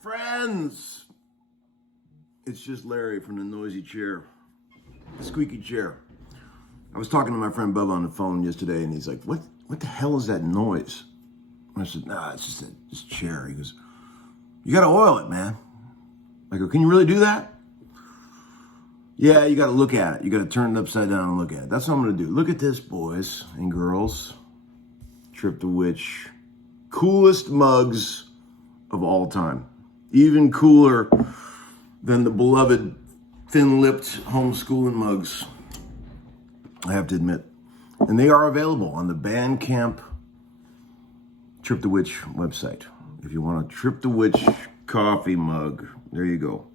Friends, it's just Larry from the noisy chair, the squeaky chair. I was talking to my friend Bubba on the phone yesterday, and he's like, what the hell is that noise? And I said, nah, it's just this chair. He goes, you gotta oil it, man. I go, can you really do that? Yeah, you gotta look at it. You gotta turn it upside down and look at it. That's what I'm gonna do. Look at this, boys and girls. Trip to Witch. Coolest mugs of all time. Even cooler than the beloved thin-lipped Homeskoolin mugs, I have to admit. And they are available on the Bandcamp Trip to Witch website. If you want a Trip to Witch coffee mug, there you go.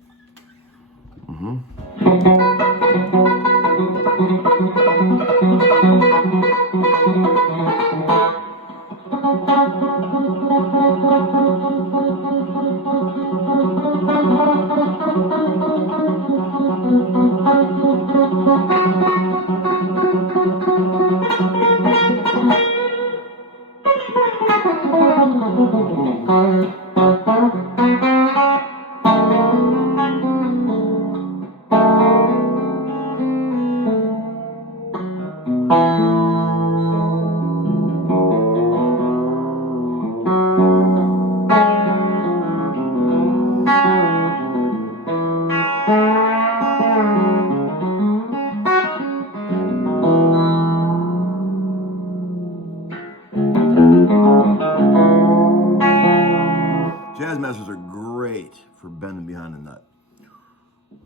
Jazz Masters are great for bending behind the nut.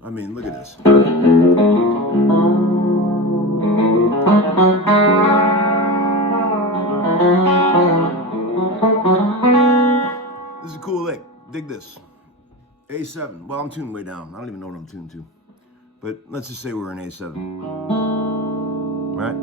I mean, look at this. This is a cool lick. Dig this. A7. Well, I'm tuned way down. I don't even know what I'm tuned to. But let's just say we're in A7. Right?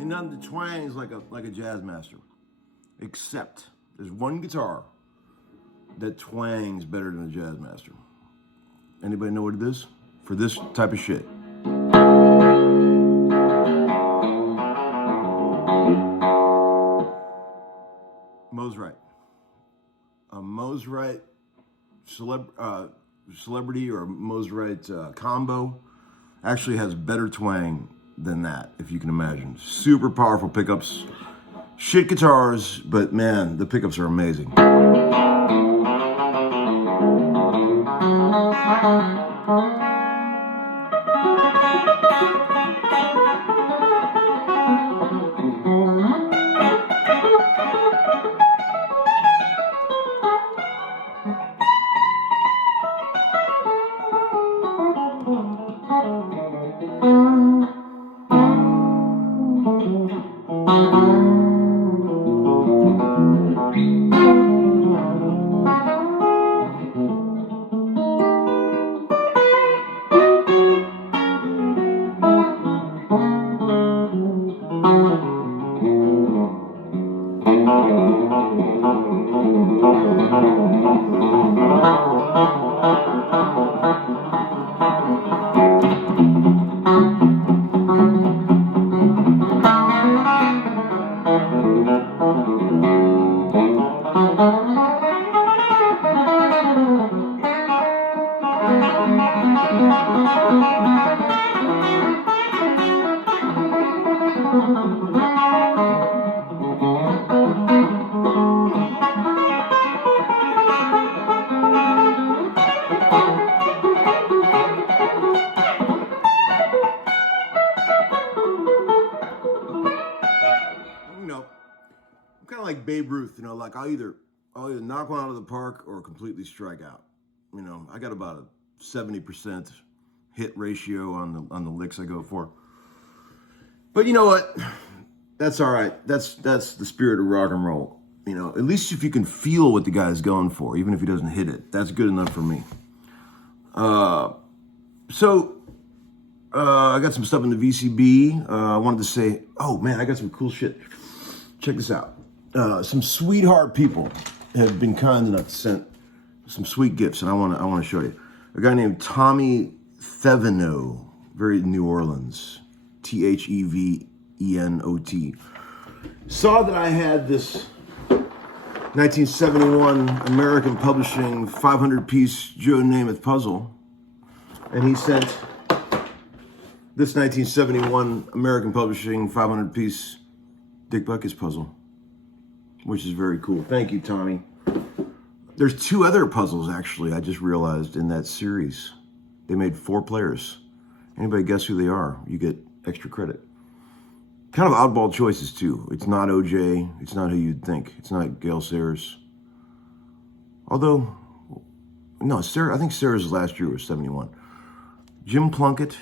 And none of the twangs like a jazz master. Except there's one guitar that twangs better than a jazz master. Anybody know what it is? For this type of shit. Mosrite. A Mosrite celebrity or Mosrite combo actually has better twang than that, if you can imagine. Super powerful pickups. Shit guitars, but man, the pickups are amazing. Kind of like Babe Ruth, you know, like I'll either knock one out of the park or completely strike out. You know, I got about a 70% hit ratio on the licks I go for. But you know what? That's all right. That's the spirit of rock and roll. You know, at least if you can feel what the guy's going for, even if he doesn't hit it, that's good enough for me. I got some stuff in the VCB. I wanted to say, oh man, I got some cool shit. Check this out. Some sweetheart people have been kind enough to send some sweet gifts, and I want to show you. A guy named Tommy Thevenot, very New Orleans, Thevenot, saw that I had this 1971 American Publishing 500-piece Joe Namath puzzle, and he sent this 1971 American Publishing 500-piece Dick Buckus puzzle, which is very cool. Thank you, Tommy. There's 2 other puzzles, actually, I just realized, in that series. They made 4 players. Anybody guess who they are? You get extra credit. Kind of oddball choices, too. It's not OJ. It's not who you'd think. It's not Gail Sayers. Although, no, Sarah. I think Sarah's last year was 71. Jim Plunkett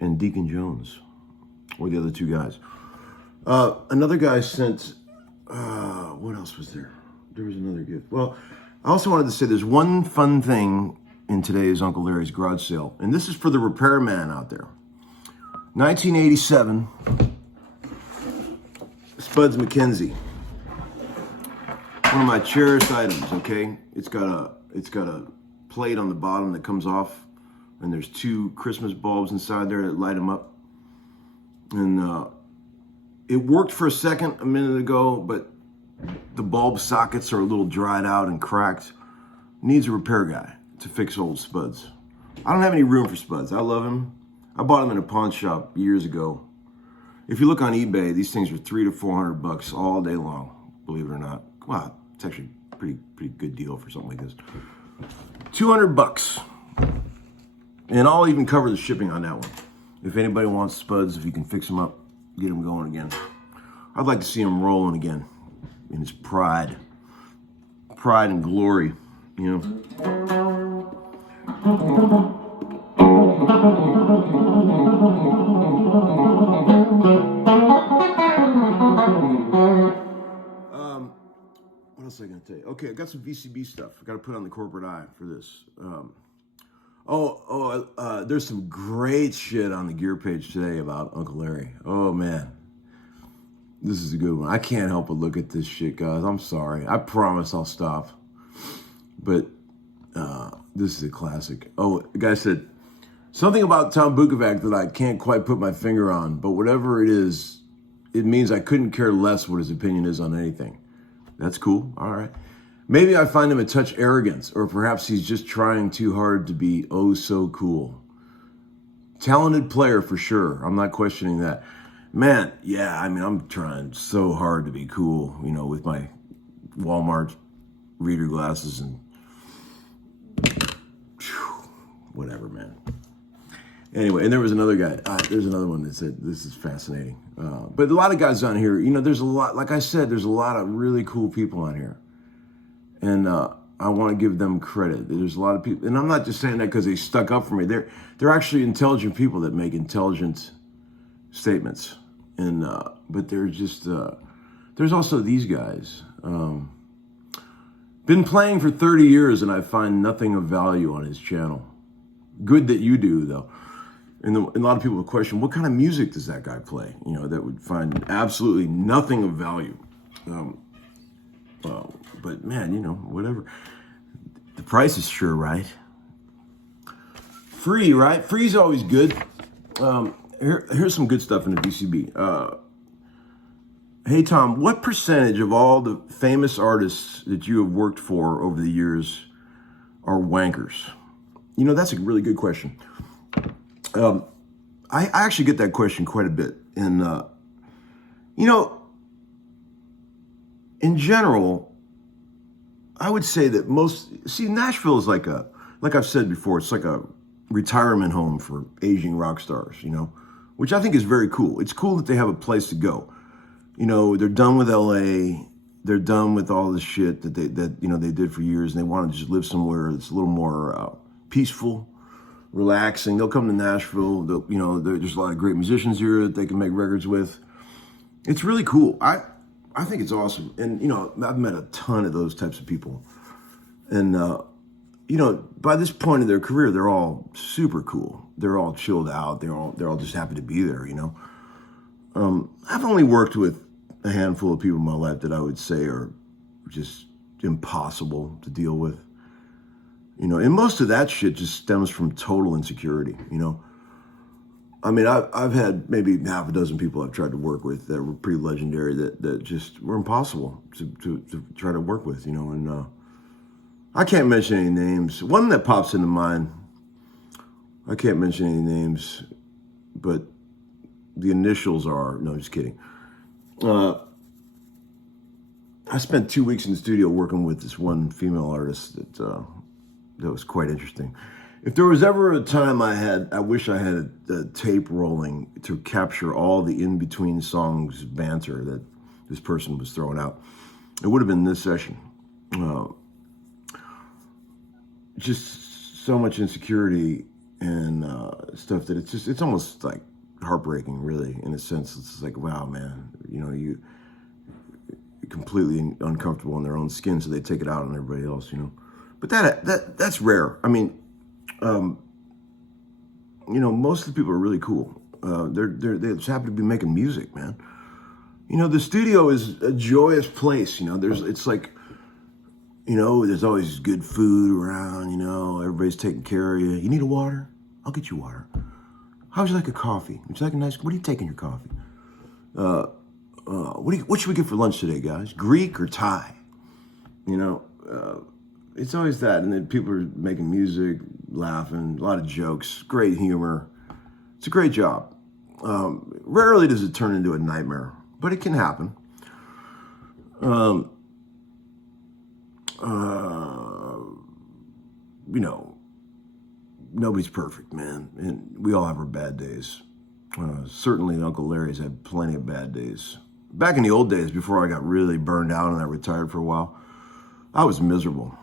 and Deacon Jones were the other 2 guys. Another guy sent, what else was there? There was another gift. Well, I also wanted to say there's one fun thing in today's Uncle Larry's garage sale, and this is for the repairman out there. 1987, Spuds McKenzie. One of my cherished items, okay? It's got a plate on the bottom that comes off and there's 2 Christmas bulbs inside there that light them up. And it worked for a second a minute ago, but the bulb sockets are a little dried out and cracked. Needs a repair guy to fix old spuds. I don't have any room for spuds. I love them. I bought them in a pawn shop years ago. If you look on eBay, these things are $300 to $400 all day long, believe it or not. Wow, it's actually a pretty good deal for something like this. $200. And I'll even cover the shipping on that one. If anybody wants spuds, if you can fix them up, get them going again. I'd like to see them rolling again in its pride and glory, you know. What else was I going to tell you? Okay, I got some VCB stuff. I got to put on the corporate eye for this. There's some great shit on the gear page today about Uncle Larry. Oh man, this is a good one. I can't help but look at this shit, guys. I'm sorry. I promise I'll stop. But this is a classic. Oh, the guy said something about Tom Bukovac that I can't quite put my finger on, but whatever it is, it means I couldn't care less what his opinion is on anything. That's cool. All right. Maybe I find him a touch arrogant, or perhaps he's just trying too hard to be oh so cool. Talented player for sure. I'm not questioning that. Man, yeah, I mean, I'm trying so hard to be cool, you know, with my Walmart reader glasses and whatever, man. Anyway, and there was another guy. There's another one that said, this is fascinating. But a lot of guys on here, you know, there's a lot, like I said, there's a lot of really cool people on here. And I want to give them credit. There's a lot of people, and I'm not just saying that because they stuck up for me. They're actually intelligent people that make intelligent statements. And but they're just there's also these guys. Been playing for 30 years, and I find nothing of value on his channel. Good that you do, though. And a lot of people would question, what kind of music does that guy play? You know, that would find absolutely nothing of value. But man, you know, whatever. The price is sure right. Free, right? Free's always good. Here's some good stuff in the VCB. Hey, Tom, what percentage of all the famous artists that you have worked for over the years are wankers? You know, that's a really good question. I actually get that question quite a bit. And, you know, in general, I would say that Nashville is like I've said before, it's like a retirement home for aging rock stars, you know, which I think is very cool. It's cool that they have a place to go. You know, they're done with LA. They're done with all the shit that they did for years, and they want to just live somewhere that's a little more peaceful, relaxing. They'll come to Nashville. There's a lot of great musicians here that they can make records with. It's really cool. I think it's awesome. And, you know, I've met a ton of those types of people. And, you know, by this point in their career, they're all super cool. They're all chilled out. They're all just happy to be there, you know. I've only worked with a handful of people in my life that I would say are just impossible to deal with. You know, and most of that shit just stems from total insecurity, you know. I mean, I've had maybe half a dozen people I've tried to work with that were pretty legendary that just were impossible to try to work with, you know. And I can't mention any names. One that pops into mind, I can't mention any names, but the initials are, no, just kidding. I spent 2 weeks in the studio working with this one female artist that was quite interesting. If there was ever a time I wish I had a tape rolling to capture all the in-between songs banter that this person was throwing out, it would have been this session. Just so much insecurity and stuff that it's almost like heartbreaking, really, in a sense. It's like, wow, man, you know, you're completely uncomfortable in their own skin, so they take it out on everybody else, you know. But that's rare. I mean, you know, most of the people are really cool. They just happen to be making music, man. You know, the studio is a joyous place. You know, it's like, you know, there's always good food around. You know, everybody's taking care of you. You need a water? I'll get you water. How would you like a coffee? Would you like a nice, what do you take in your coffee? What should we get for lunch today, guys? Greek or Thai? You know, it's always that. And then people are making music, laughing, a lot of jokes, great humor. It's a great job. Rarely does it turn into a nightmare, but it can happen. You know, nobody's perfect, man. And we all have our bad days. Certainly Uncle Larry's had plenty of bad days. Back in the old days, before I got really burned out and I retired for a while, I was miserable.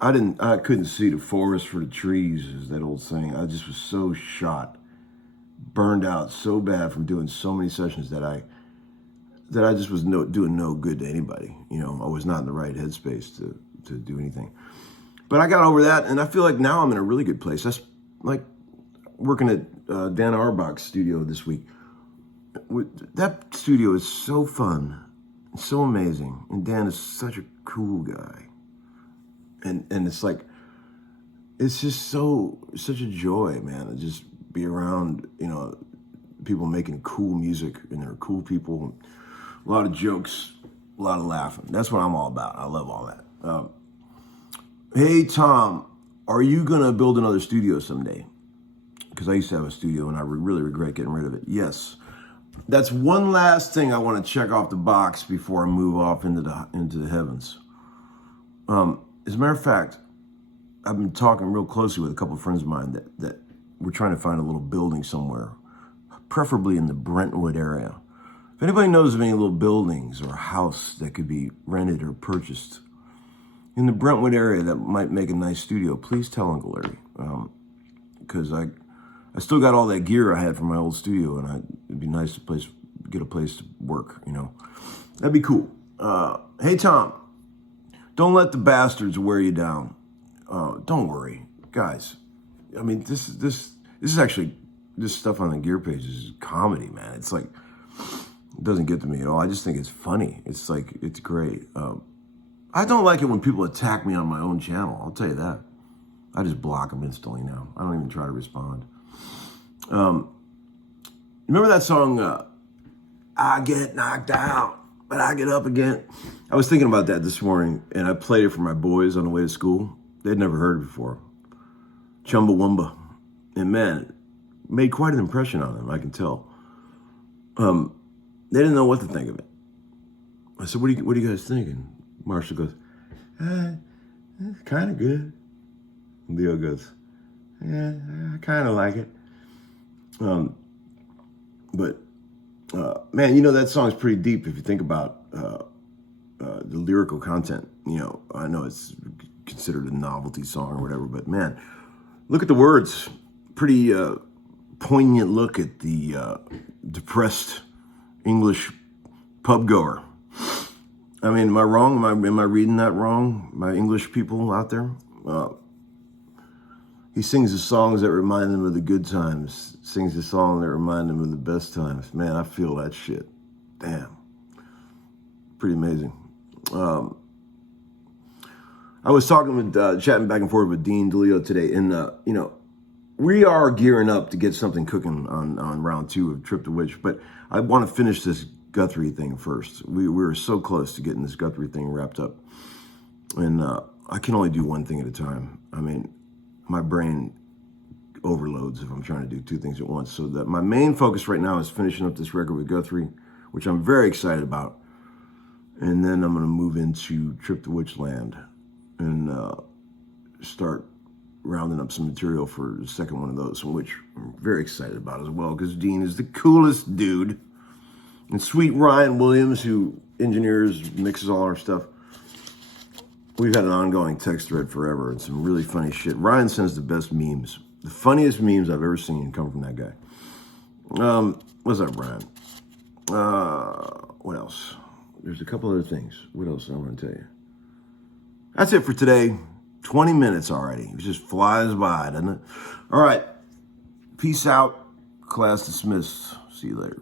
I couldn't see the forest for the trees, is that old saying. I just was so shot, burned out so bad from doing so many sessions that I just was doing no good to anybody. You know, I was not in the right headspace to do anything. But I got over that, and I feel like now I'm in a really good place. That's like working at Dan Auerbach's studio this week. That studio is so fun, so amazing, and Dan is such a cool guy. And it's like, it's just such a joy, man, to just be around, you know, people making cool music, and they're cool people. A lot of jokes, a lot of laughing. That's what I'm all about. I love all that. Hey, Tom, are you going to build another studio someday? Because I used to have a studio and I really regret getting rid of it. Yes. That's one last thing I want to check off the box before I move off into the heavens. As a matter of fact, I've been talking real closely with a couple of friends of mine that we're trying to find a little building somewhere, preferably in the Brentwood area. If anybody knows of any little buildings or a house that could be rented or purchased in the Brentwood area that might make a nice studio, please tell Uncle Larry. Because I still got all that gear I had from my old studio, and it'd be nice to get a place to work, you know. That'd be cool. Hey, Tom, don't let the bastards wear you down. Don't worry, guys. I mean, this is actually, this stuff on the gear page is comedy, man. It's like, it doesn't get to me at all. I just think it's funny. It's like, it's great. I don't like it when people attack me on my own channel. I'll tell you that. I just block them instantly now. I don't even try to respond. Remember that song, I get knocked out, but I get up again? I was thinking about that this morning, and I played it for my boys on the way to school. They'd never heard it before. Chumbawamba. And man, it made quite an impression on them, I can tell. They didn't know what to think of it. I said, what are you guys thinking? Marshall goes, it's kind of good. Leo goes, yeah, I kind of like it. Man, you know, that song's pretty deep if you think about the lyrical content. You know, I know it's considered a novelty song or whatever, but man, look at the words. Pretty poignant look at the depressed English pub goer. I mean, am I wrong? Am I reading that wrong? My English people out there? He sings the songs that remind him of the good times. Sings the song that remind him of the best times. Man, I feel that shit. Damn. Pretty amazing. I was talking with, chatting back and forth with Dean DeLeo today, and, you know, we are gearing up to get something cooking on round 2 of Trip the Witch, but I want to finish this Guthrie thing first. We were so close to getting this Guthrie thing wrapped up, and I can only do one thing at a time. I mean, my brain overloads if I'm trying to do 2 things at once. So that my main focus right now is finishing up this record with Guthrie, which I'm very excited about, and then I'm going to move into Trip the Witch land and start rounding up some material for the second one of those, which I'm very excited about as well, because Dean is the coolest dude. And sweet Ryan Williams, who engineers, mixes all our stuff. We've had an ongoing text thread forever and some really funny shit. Ryan sends the best memes. The funniest memes I've ever seen come from that guy. What's up, Ryan? What else? There's a couple other things. What else I want to tell you? That's it for today. 20 minutes already. It just flies by, doesn't it? All right. Peace out. Class dismissed. See you later.